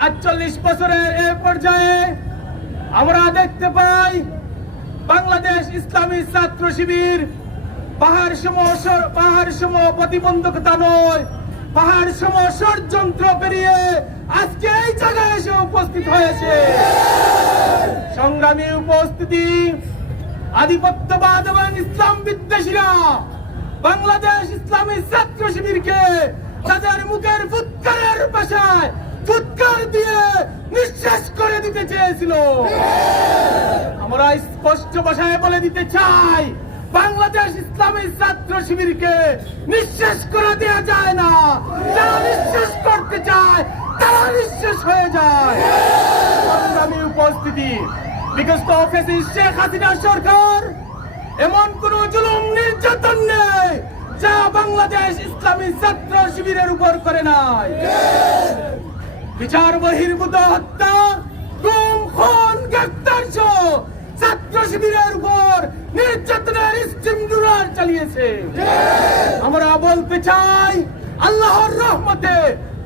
৪৮ বছরের এই পর্যায়ে আমরা দেখতে পাই বাংলাদেশ ইসলামী ছাত্র শিবির পাহাড় সম প্রতিবন্ধকতা নয়, পাহাড় সম ষড়যন্ত্র পেরিয়ে আজকে এই জায়গায় এসে উপস্থিত হয়েছে। সংগ্রামী উপস্থিতি, আধিপত্যবাদ এবং ইসলাম বিদ্বেষীরা বাংলাদেশ ইসলামী ছাত্র শিবিরকে তাদের মুখের ফুৎকারের ভাষায় ফুৎকার দিয়ে নিঃশেষ করে দিতে চেয়েছিল। আমরা স্পষ্ট ভাষায় বলে দিতে চাই, বাংলাদেশ ইসলামী ছাত্র শিবিরকে নিঃশেষ করে দেওয়া যায় না। যারা নিঃশেষ করতে চায় তারা নিঃশেষ হয়ে যায়। সংগ্রামী উপস্থিতি, বিগত ফ্যাসিস্ট শেখ হাসিনা সরকার এমন কোন জুলুম নির্যাতন নেই যা বাংলাদেশ ইসলামী ছাত্র শিবিরের উপর করে নাই। বিচার বহির্ভূত হত্যা, গুম, খুন, গ্রেফতার সহ ছাত্র শিবিরের উপর নির্যাতনের স্টিমরোলার চালিয়েছে। আমরা বলতে চাই, আল্লাহর রহমতে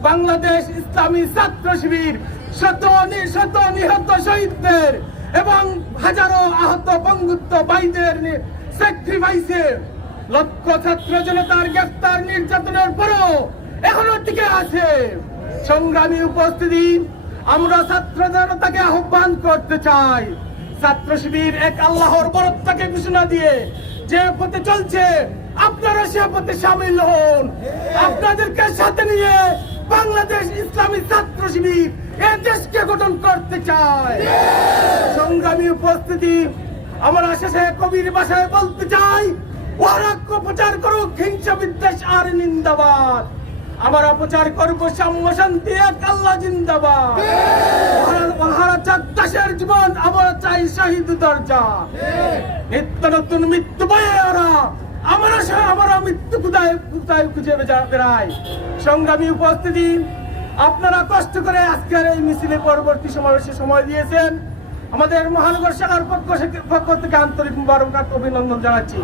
বাংলাদেশ ইসলামী ছাত্র শিবির শত নিহত শহীদদের এবং হাজারো আহত পঙ্গুত্ব ভাইদের স্যাক্রিফাইসে লক্ষ ছাত্র জনতার গ্রেফতার নির্যাতনের পরও এখনো টিকে আছে। সংগ্রামী উপস্থিতি, আমরা ছাত্র জনতাকে আহ্বান করতে চাই, ছাত্র শিবির এক আল্লাহর বরত্বকে ঘোষণা দিয়ে যে পথে চলছে আপনারা সে পথে সামিল হন। আপনাদেরকে সাথে নিয়ে বাংলাদেশ ইসলামী ছাত্র শিবির এই দেশকে গঠন করতে চায়। সংগ্রামী উপস্থিতি, আমরা শেষে কবির ভাষায় বলতে চাই, ওয়ারাক্য প্রচার করুক হিংসা বিদ্বেষ আর নিন্দাবাদ, আমরা প্রচার করবো সাম্য শান্তি এক আল্লাহ জিন্দাবাদ। ওহারা চাক দেশের জীবন, আমরা চাই শহীদ দরজা। নিত্য নতুন মৃত্যু বয়ে ওরা আমরা মৃত্যু কোথায় খুঁজে বেড়াই। সংগ্রামী উপস্থিতি, আপনারা কষ্ট করে আজকের এই মিছিলে পরবর্তী সমাবেশে সময় দিয়েছেন। আমাদের মহানগর শাখার পক্ষ থেকে আন্তরিক মুবারকবাদ অভিনন্দন জানাচ্ছি।